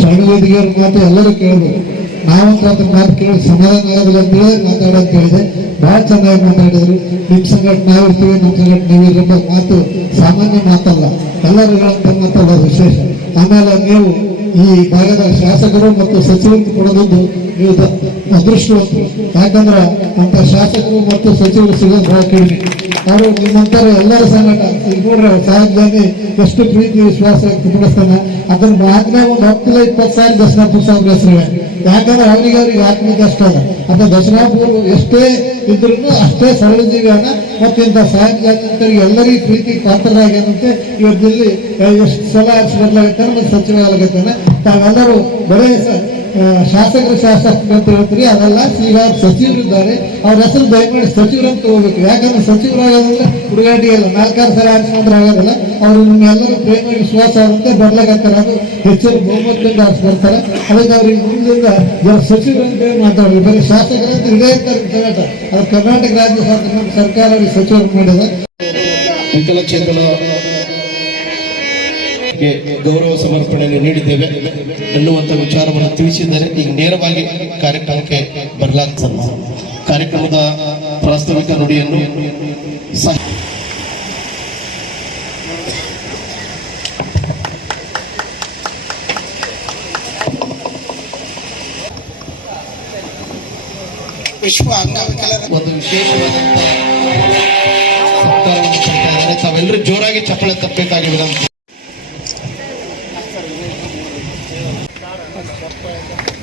ಶರಣವೇದಿಗೆಯವ್ರ ಮಾತು ಎಲ್ಲರೂ ಕೇಳಬೇಕು ನಾವಂತೂ ಅದ್ರ ಮಾತು ಕೇಳಿ, ಸಮಾಧಾನ ಆಗೋದಿಲ್ಲ ಅಂತ ಹೇಳಿ ಮಾತಾಡೋದು ಕೇಳಿದೆ ಬಹಳ ಚೆನ್ನಾಗಿ ಮಾತಾಡಿದ್ರು. ನಿಮ್ಮ ಸಂಗಟ ನಾವಿರ್ತೀವಿ ನಮ್ಮ ಸಂಗಟ ನೀವು ಎಂಬ ಮಾತು ಸಾಮಾನ್ಯ ಮಾತಲ್ಲ. ಎಲ್ಲರೂ ಹೇಳಂತ ಮಾತಲ್ಲ ವಿಶೇಷ. ಆಮೇಲೆ ನೀವು ಈ ಭಾಗದ ಶಾಸಕರು ಮತ್ತು ಸಚಿವರು ಕೊಡೋದೊಂದು ನೀವು ಅದೃಷ್ಟ. ಯಾಕಂದ್ರೆ ಅಂತ ಶಾಸಕರು ಮತ್ತು ಸಚಿವರು ಸಿಗೋದು ಬಹಳ ಕಡಿಮೆ. ಅವರು ನಿಮ್ಮಂತರ ಎಲ್ಲರ ಸಂಘಟ. ಈಗ ನೋಡ್ರಿ, ಸಾಹೇಬ್ ಗಾಂಧಿ ಎಷ್ಟು ಪ್ರೀತಿ, ವಿಶ್ವಾಸ ವ್ಯಕ್ತಪಡಿಸ್ತಾನೆ ಅದನ್ನ ಬಾದ್ಮೇ ಒಂದು ಹತ್ತಿಲ್ಲ ಇಪ್ಪತ್ತು ಸಾವಿರ ದಸರಾ ಸಾವಿರ ಹೆಸರಿವೆ. ಯಾಕಂದ್ರೆ ಅವರಿಗೆ ಅವ್ರಿಗೆ ಆತ್ಮಿಕ ಅಷ್ಟ ಅದ. ದಸರಾ ದರ್ಶನಾಪುರ ಎಷ್ಟೇ ಇದ್ರು ಅಷ್ಟೇ ಸರಳ ಜೀವಿಯನ್ನ ಮತ್ತೆ ಇಂಥ ಸಾಹೇಬ್ ಜಾತಿ ಎಲ್ಲರಿಗೂ ಪ್ರೀತಿ ಪಾತ್ರರಾಗ್ಯಾನಂತೆ ಇವತ್ತಿಲ್ಲಿ ಎಷ್ಟು ಸಲ ಆರಿಸಿ ಮತ್ತು ಸಚಿವ ಆಗ್ಲಾಗತ್ತಾನೆ ತಾವೆಲ್ಲರೂ ಬರೇ ಶಾಸಕರು ಶಾಸಕರು ಅಂತ ಹೇಳ್ತೀರಿ, ಅದೆಲ್ಲ ಈಗ ಸಚಿವರಿದ್ದಾರೆ ಅವ್ರ ಹೆಸರು ದಯಮಾಡಿ ಸಚಿವರು ಅಂತ ತಗೋಬೇಕು. ಯಾಕಂದ್ರೆ ಸಚಿವರಾಗೋದಂದ್ರೆ ಹುಡುಗಾಟಿ ಅಲ್ಲ, ನಾಲ್ಕಾರು ಸಲ ಆರಿಸ್ಕೊಂಡ್ರೆ ಆಗೋದಿಲ್ಲ. ಅವರು ನಿಮ್ಗೆಲ್ಲರೂ ಪ್ರೇಮ ವಿಶ್ವಾಸ ಅಂತ ಬರ್ಲಾಗತ್ತಾರೆ ಅದು ಹೆಚ್ಚಿನ ಬಹುಮತದಿಂದ ಆರಿಸಿ ಬರ್ತಾರೆ. ಅದಕ್ಕೆ ಅವ್ರಿಗೆ ಮುಂದಿಂದ ಸಚಿವರು ಅಂತ ಮಾತಾಡ್ರಿ ಬರೀ ಶಾಸಕರಂತ ಇದೇ ಇರ್ತಾರೆ ಕರ್ನಾಟಕ ಅದು ಕರ್ನಾಟಕ ರಾಜ್ಯ ಸರ್ಕಾರ ಸರ್ಕಾರ ಸಚಿವರು ಮಾಡಿದೆ. ವಿಕಲಚೇತನ ಗೌರವ ಸಮರ್ಪಣೆಯನ್ನು ನೀಡಿದ್ದೇವೆ ಎನ್ನುವಂತ ವಿಚಾರವನ್ನು ತಿಳಿಸಿದ್ದಾರೆ. ಈಗ ನೇರವಾಗಿ ಕಾರ್ಯಕ್ರಮಕ್ಕೆ ಬರಲಾಗ್ತದೆ. ಕಾರ್ಯಕ್ರಮದ ಪ್ರಾಸ್ತಾವಿಕ ನುಡಿಯನ್ನು ಸಹ ವಿಶ್ವ ಅಂಗವಿಕಲರ ಒಂದು ವಿಶೇಷವಾದಂತ ಸತ್ಕಾರವನ್ನು ಕೊಡ್ತಾ ಇದ್ದಾರೆ. ತಾವೆಲ್ಲರೂ ಜೋರಾಗಿ ಚಪ್ಪಳೆ ತಪ್ಪಬೇಕಾಗಿದೆ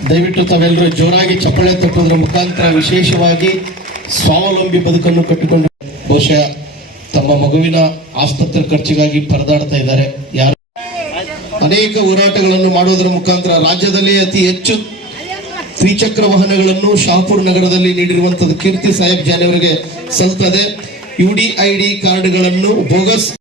ದಯವಿಟ್ಟು ತಾವೆಲ್ಲರೂ ಜೋರಾಗಿ ಚಪ್ಪಳೆ ತಟ್ಟುವುದರ ಮುಖಾಂತರ ವಿಶೇಷವಾಗಿ ಸ್ವಾವಲಂಬಿ ಬದುಕನ್ನು ಕಟ್ಟಿಕೊಂಡು ಬಹುಶಃ ತಮ್ಮ ಮಗುವಿನ ಆಸ್ಪತ್ರೆ ಖರ್ಚಿಗಾಗಿ ಪರದಾಡ್ತಾ ಇದ್ದಾರೆ. ಯಾರು? ಅನೇಕ ಹೋರಾಟಗಳನ್ನು ಮಾಡುವುದರ ಮುಖಾಂತರ ರಾಜ್ಯದಲ್ಲಿ ಅತಿ ಹೆಚ್ಚು ತ್ರಿಚಕ್ರ ವಾಹನಗಳನ್ನು ಶಾಪುರ್ ನಗರದಲ್ಲಿ ನೀಡಿರುವಂತದ್ದು ಕೀರ್ತಿ ಸಾಹೇಬ್ ಜಾನೆ ಅವರಿಗೆ ಸಲ್ತದೆ. ಯುಡಿಐಡಿ ಕಾರ್ಡ್ಗಳನ್ನು ಬೋಗಸ್